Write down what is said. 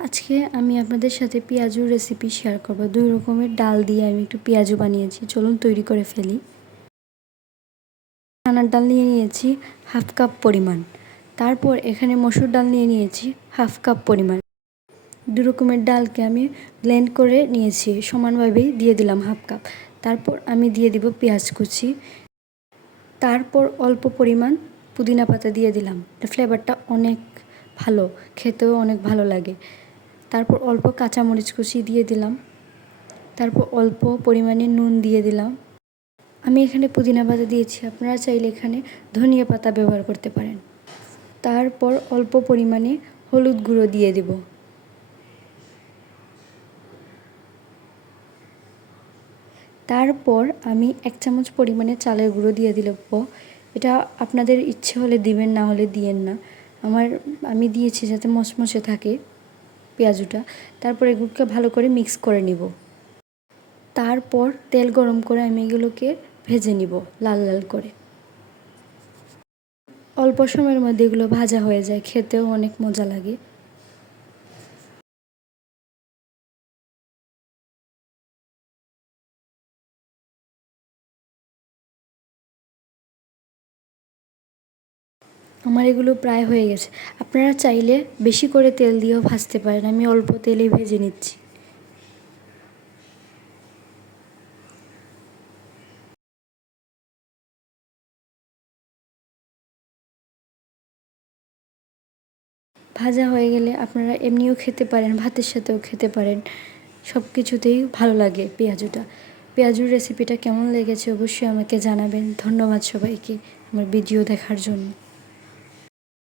আজকে আমি আপনাদের সাথে পেঁয়াজুর রেসিপি শেয়ার করব। দুই রকমের ডাল দিয়ে আমি একটু পেঁয়াজু বানিয়েছি। চলুন তৈরি করে ফেলি। চানার ডাল নিয়ে নিয়েছি হাফ কাপ পরিমাণ। তারপর এখানে মসুর ডাল নিয়ে নিয়েছি হাফ কাপ পরিমাণ। দু রকমের ডালকে আমি ব্লেন্ড করে নিয়েছি। সমানভাবেই দিয়ে দিলাম হাফ কাপ। তারপর আমি দিয়ে দিব পেঁয়াজ কুচি। তারপর অল্প পরিমাণ পুদিনা পাতা দিয়ে দিলাম। ফ্লেভারটা অনেক ভালো। খেতেও অনেক ভালো লাগে। তারপর অল্প কাঁচামরিচ কুচি দিয়ে দিলাম। তারপর অল্প পরিমাণে নুন দিয়ে দিলাম। আমি এখানে পুদিনা পাতা দিয়েছি, আপনারা চাইলে এখানে ধনিয়া পাতা ব্যবহার করতে পারেন। তারপর অল্প পরিমাণে হলুদ গুঁড়ো দিয়ে দেব। তারপর আমি এক চামচ পরিমাণে চালের গুঁড়ো দিয়ে দিল এটা আপনাদের ইচ্ছে হলে দিবেন, না হলে দিয়েন না। আমার, আমি দিয়েছি যাতে মশমশে থাকে। পেঁয়াজুটা, তারপর এগুলোকে ভালো করে মিক্স করে নিব। তারপর তেল গরম করে আমি এগুলোকে ভেজে নিব লাল লাল করে। অল্প সময়ের মধ্যে এগুলো ভাজা হয়ে যায়, খেতেও অনেক মজা লাগে। আমার এগুলো প্রায় হয়ে গেছে। আপনারা চাইলে বেশি করে তেল দিয়েও ভাজতে পারেন। আমি অল্প তেলেই ভেজে নিচ্ছি। ভাজা হয়ে গেলে আপনারা এমনিও খেতে পারেন, ভাতের সাথেও খেতে পারেন। সব কিছুতেই ভালো লাগে পেঁয়াজুটা। পেঁয়াজুর রেসিপিটা কেমন লেগেছে অবশ্যই আমাকে জানাবেন। ধন্যবাদ সবাইকে আমার ভিডিও দেখার জন্য।